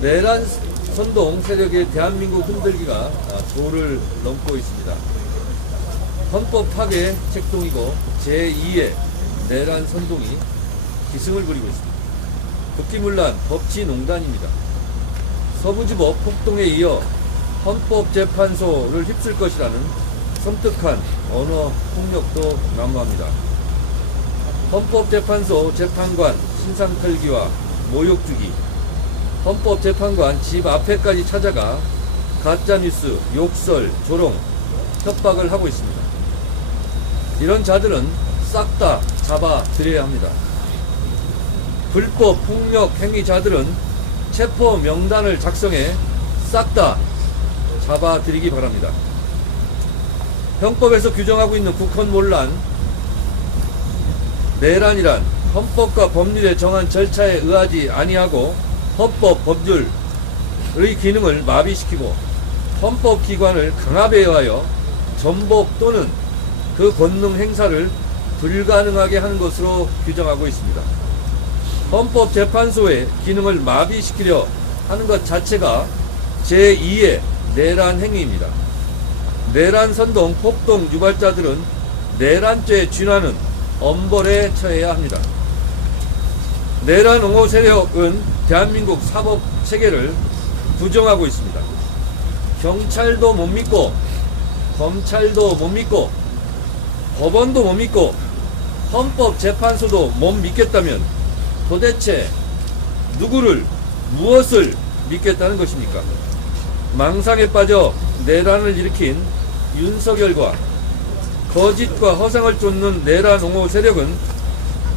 내란 선동 세력의 대한민국 흔들기가 도를 넘고 있습니다. 헌법 파괴 책동이고 제2의 내란 선동이 기승을 부리고 있습니다. 국기문란 법치농단입니다. 서부지법 폭동에 이어 헌법재판소를 휩쓸 것이라는 섬뜩한 언어 폭력도 난무합니다. 헌법재판소 재판관 신상 털기와 모욕주기, 헌법재판관 집 앞에까지 찾아가 가짜뉴스, 욕설, 조롱, 협박을 하고 있습니다. 이런 자들은 싹 다 잡아들여야 합니다. 불법 폭력 행위자들은 체포 명단을 작성해 싹 다 잡아들이기 바랍니다. 형법에서 규정하고 있는 국헌문란, 내란이란 헌법과 법률에 정한 절차에 의하지 아니하고 헌법, 법률의 기능을 마비시키고 헌법기관을 강압에 의하여 전복 또는 그 권능 행사를 불가능하게 하는 것으로 규정하고 있습니다. 헌법재판소의 기능을 마비시키려 하는 것 자체가 제2의 내란 행위입니다. 내란 선동, 폭동 유발자들은 내란죄에 준하는 엄벌에 처해야 합니다. 내란 옹호 세력은 대한민국 사법 체계를 부정하고 있습니다. 경찰도 못 믿고, 검찰도 못 믿고, 법원도 못 믿고, 헌법재판소도 못 믿겠다면 도대체 누구를, 무엇을 믿겠다는 것입니까? 망상에 빠져 내란을 일으킨 윤석열과 거짓과 허상을 쫓는 내란 옹호 세력은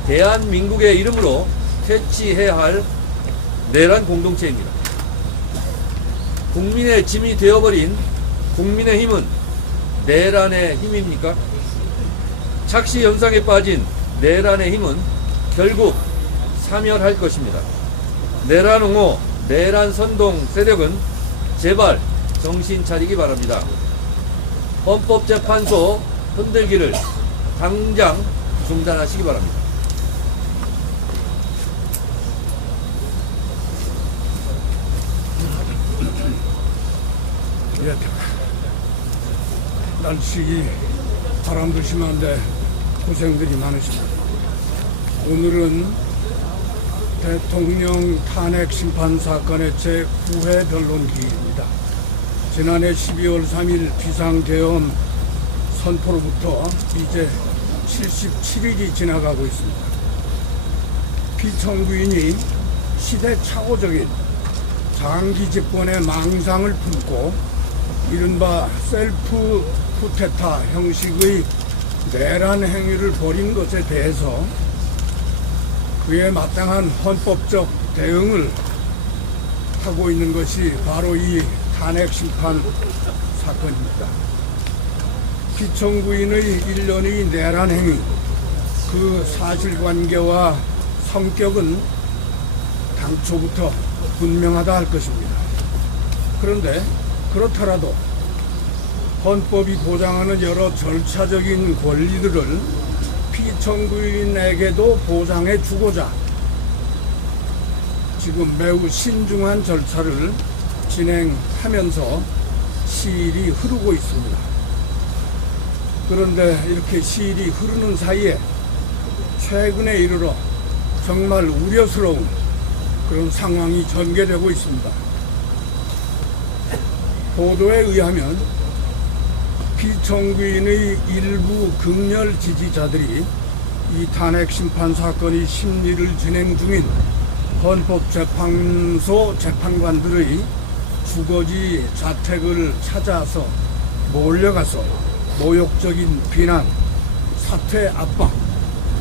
대한민국의 이름으로 퇴치해야 할 내란 공동체입니다. 국민의 짐이 되어버린 국민의힘은 내란의 힘입니까? 착시 현상에 빠진 내란의 힘은 결국 사멸할 것입니다. 내란 옹호, 내란 선동 세력은 제발 정신 차리기 바랍니다. 헌법재판소 흔들기를 당장 중단하시기 바랍니다. 예, 날씨 바람도 심한데 고생들이 많으십니다. 오늘은 대통령 탄핵 심판 사건의 제9회 변론기입니다. 지난해 12월 3일 비상계엄 선포로부터 이제 77일이 지나가고 있습니다. 피청구인이 시대착오적인 장기 집권의 망상을 품고 이른바 셀프 쿠데타 형식의 내란 행위를 벌인 것에 대해서 그에 마땅한 헌법적 대응을 하고 있는 것이 바로 이 탄핵 심판 사건입니다. 피청구인의 일련의 내란 행위, 그 사실관계와 성격은 당초부터 분명하다 할 것입니다. 그런데 그렇더라도 헌법이 보장하는 여러 절차적인 권리들을 피청구인에게도 보장해 주고자 지금 매우 신중한 절차를 진행하면서 시일이 흐르고 있습니다. 그런데 이렇게 시일이 흐르는 사이에 최근에 이르러 정말 우려스러운 그런 상황이 전개되고 있습니다. 보도에 의하면 피청구인의 일부 극렬 지지자들이 이 탄핵 심판 사건이 심리를 진행 중인 헌법재판소 재판관들의 주거지 자택을 찾아서 몰려가서 모욕적인 비난, 사퇴 압박,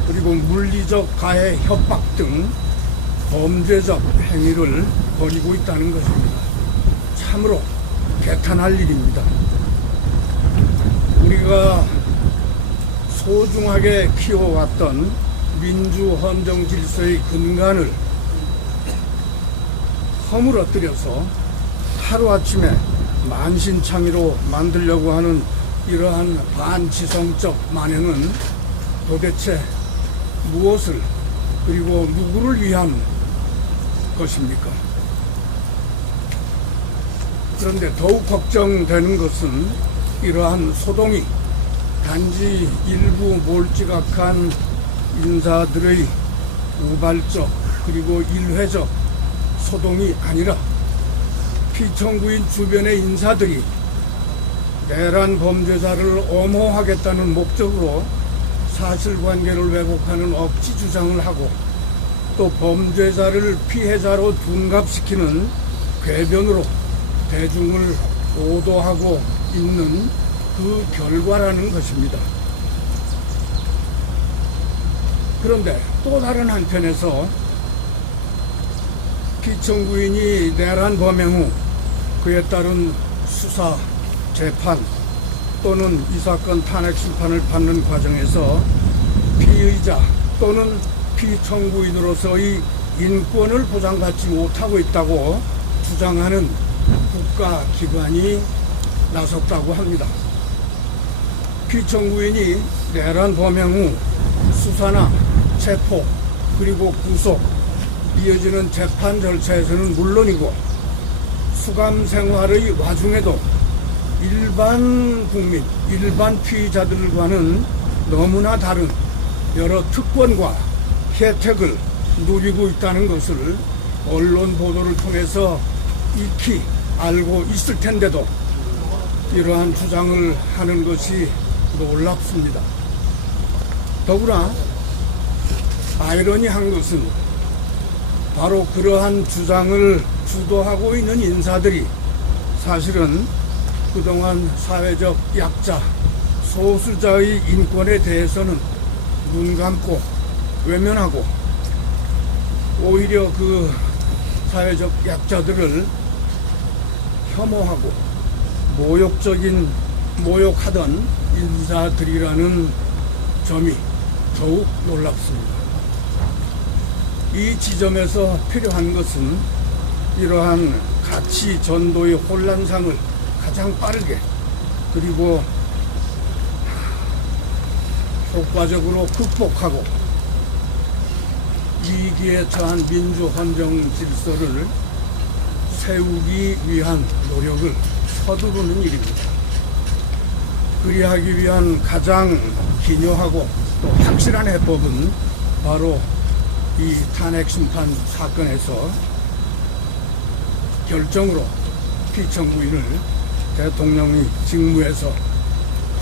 그리고 물리적 가해 협박 등 범죄적 행위를 벌이고 있다는 것입니다. 참으로 개탄할 일입니다. 우리가 소중하게 키워왔던 민주 헌정 질서의 근간을 허물어뜨려서 하루아침에 만신창이로 만들려고 하는 이러한 반지성적 만행은 도대체 무엇을, 그리고 누구를 위한 것입니까? 그런데 더욱 걱정되는 것은 이러한 소동이 단지 일부 몰지각한 인사들의 우발적 그리고 일회적 소동이 아니라 피청구인 주변의 인사들이 내란 범죄자를 엄호하겠다는 목적으로 사실관계를 왜곡하는 억지 주장을 하고 또 범죄자를 피해자로 둔갑시키는 궤변으로 대중을 오도하고 있는 그 결과라는 것입니다. 그런데 또 다른 한편에서 피청구인이 내란 범행 후 그에 따른 수사, 재판 또는 이 사건 탄핵 심판을 받는 과정에서 피의자 또는 피청구인으로서의 인권을 보장받지 못하고 있다고 주장하는 국가기관이 나섰다고 합니다. 피청구인이 내란 범행 후 수사나 체포 그리고 구속, 이어지는 재판 절차에서는 물론이고 수감 생활의 와중에도 일반 국민, 일반 피의자들과는 너무나 다른 여러 특권과 혜택을 누리고 있다는 것을 언론 보도를 통해서 익히 알고 있을 텐데도 이러한 주장을 하는 것이 놀랍습니다. 더구나 아이러니한 것은 바로 그러한 주장을 주도하고 있는 인사들이 사실은 그동안 사회적 약자, 소수자의 인권에 대해서는 눈 감고 외면하고 오히려 그 사회적 약자들을 혐오하고 모욕하던 인사들이라는 점이 더욱 놀랍습니다. 이 지점에서 필요한 것은 이러한 가치 전도의 혼란상을 가장 빠르게 그리고 효과적으로 극복하고 위기에 처한 민주 헌정 질서를 세우기 위한 노력을 서두르는 일입니다. 그리하기 위한 가장 기묘하고 또 확실한 해법은 바로 이 탄핵 심판 사건에서 결정으로 피청구인을 대통령이 직무에서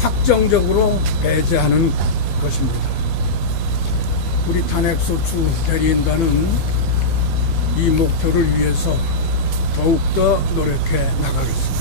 확정적으로 배제하는 것입니다. 우리 탄핵소추 대리인단은 이 목표를 위해서 더욱더 노력해 나가겠습니다.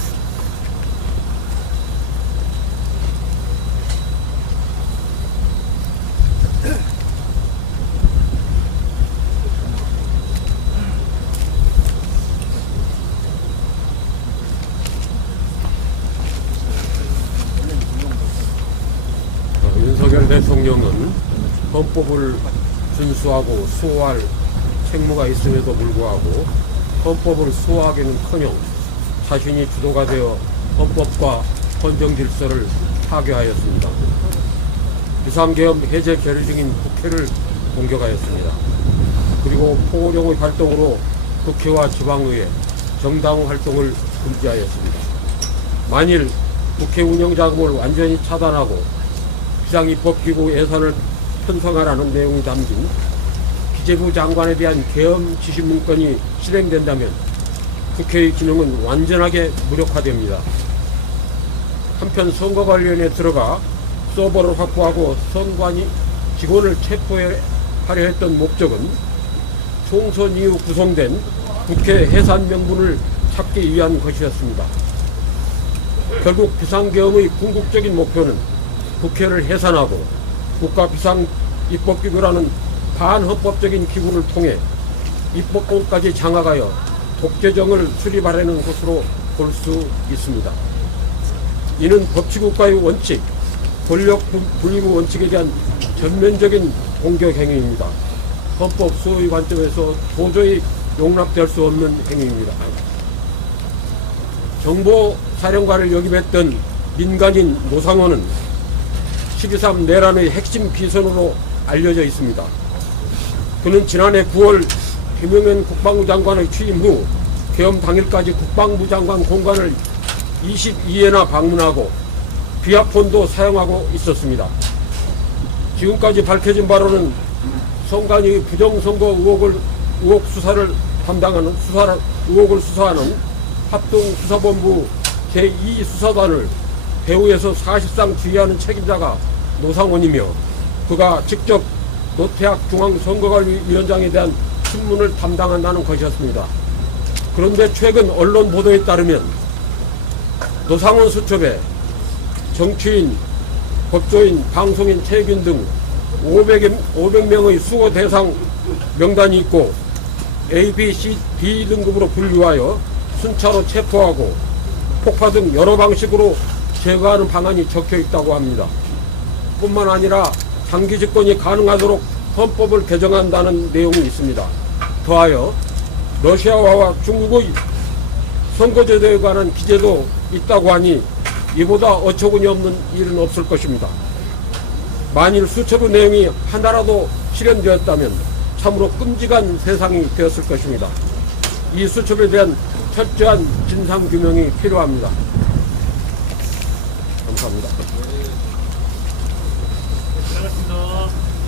윤석열 대통령은 헌법을 준수하고 수호할 책무가 있음에도 불구하고 헌법을 수호하기는커녕 자신이 주도가 되어 헌법과 헌정 질서를 파괴하였습니다. 비상계엄 해제 결의 중인 국회를 공격하였습니다. 그리고 포용의 활동으로 국회와 지방의회, 정당 활동을 금지하였습니다. 만일 국회 운영 자금을 완전히 차단하고 비상입법기구 예산을 편성하라는 내용이 담긴 기재부 장관에 대한 계엄 지시 문건이 실행된다면 국회의 기능은 완전하게 무력화됩니다. 한편 선거관리위원회에 들어가 서버를 확보하고 선관위 직원을 체포하려 했던 목적은 총선 이후 구성된 국회 해산 명분을 찾기 위한 것이었습니다. 결국 비상계엄의 궁극적인 목표는 국회를 해산하고 국가비상입법기구라는 반헌법적인 기구를 통해 입법권까지 장악하여 독재정을 수립하려는 것으로 볼 수 있습니다. 이는 법치국가의 원칙, 권력 분리구 원칙에 대한 전면적인 공격 행위입니다. 헌법 수호의 관점에서 도저히 용납될 수 없는 행위입니다. 정보사령관을 역임했던 민간인 노상원은 12.3 내란의 핵심 비선으로 알려져 있습니다. 그는 지난해 9월 김용현 국방부 장관의 취임 후 계엄 당일까지 국방부 장관 공간을 22회나 방문하고 비아폰도 사용하고 있었습니다. 지금까지 밝혀진 바로는 선관위 부정선거 의혹을 수사하는 합동수사본부 제2수사단을 배후에서 사실상 지휘하는 책임자가 노상원이며 그가 직접 노태학 중앙선거관리위원장에 대한 신문을 담당한다는 것이었습니다. 그런데 최근 언론 보도에 따르면 노상원 수첩에 정치인, 법조인, 방송인, 체육인 등 500명의 수거 대상 명단이 있고 A, B, C, D 등급으로 분류하여 순차로 체포하고 폭파 등 여러 방식으로 제거하는 방안이 적혀 있다고 합니다. 뿐만 아니라 장기 집권이 가능하도록 헌법을 개정한다는 내용이 있습니다. 더하여 러시아와 중국의 선거제도에 관한 기재도 있다고 하니 이보다 어처구니 없는 일은 없을 것입니다. 만일 수첩의 내용이 하나라도 실현되었다면 참으로 끔찍한 세상이 되었을 것입니다. 이 수첩에 대한 철저한 진상규명이 필요합니다. 감사합니다. 수고하셨습니다.